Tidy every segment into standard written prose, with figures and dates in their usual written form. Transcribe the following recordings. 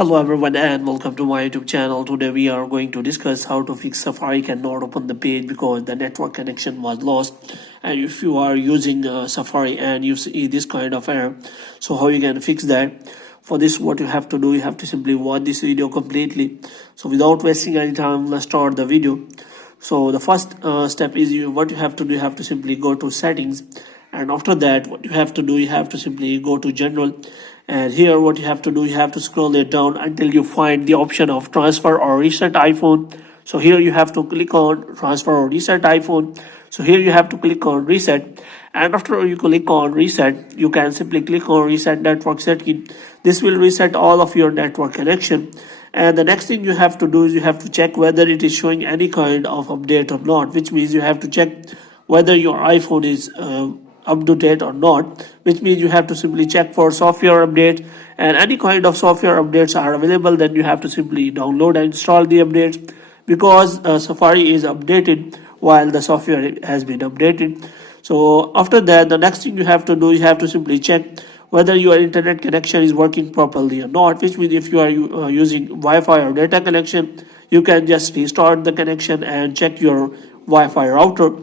Hello everyone and welcome to my YouTube channel. Today we are going to discuss how to fix Safari cannot open the page because the network connection was lost. And if you are using Safari and you see this kind of error, so how you can fix that? For this, what you have to do, you have to simply watch this video completely. So without wasting any time, let's start the video. So the first step is what you have to do, you have to simply go to settings, and after that what you have to do, you have to simply go to general, and here what you have to do, you have to scroll it down until you find the option of transfer or reset iPhone. So here you have to click on transfer or reset iPhone. So here you have to click on reset, and after you click on reset, you can simply click on reset network setting. This will reset all of your network connection. And the next thing you have to do is you have to check whether it is showing any kind of update or not, which means you have to check whether your iPhone is up to date or not, which means you have to simply check for software update, and any kind of software updates are available, then you have to simply download and install the updates, because Safari is updated while the software has been updated. So after that, the next thing you have to do, you have to simply check whether your internet connection is working properly or not, which means if you are using Wi-Fi or data connection, you can just restart the connection and check your Wi-Fi router.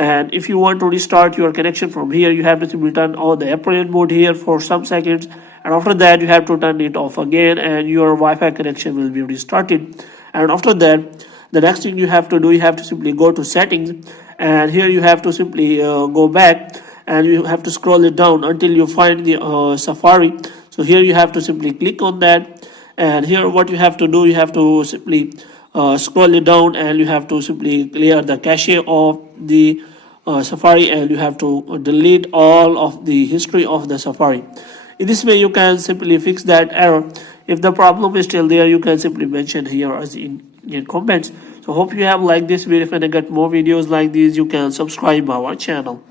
And if you want to restart your connection from here, you have to simply turn on the airplane mode here for some seconds, and after that you have to turn it off again and your Wi-Fi connection will be restarted. And after that, the next thing you have to do, you have to simply go to settings, and here you have to simply go back, and you have to scroll it down until you find the Safari. So here you have to simply click on that, and here what you have to do, you have to simply scroll it down, and you have to simply clear the cache of the Safari, and you have to delete all of the history of the Safari. In this way you can simply fix that error. If the problem is still there, you can simply mention here as in comments. So hope you have liked this video. If you get more videos like these, you can subscribe our channel.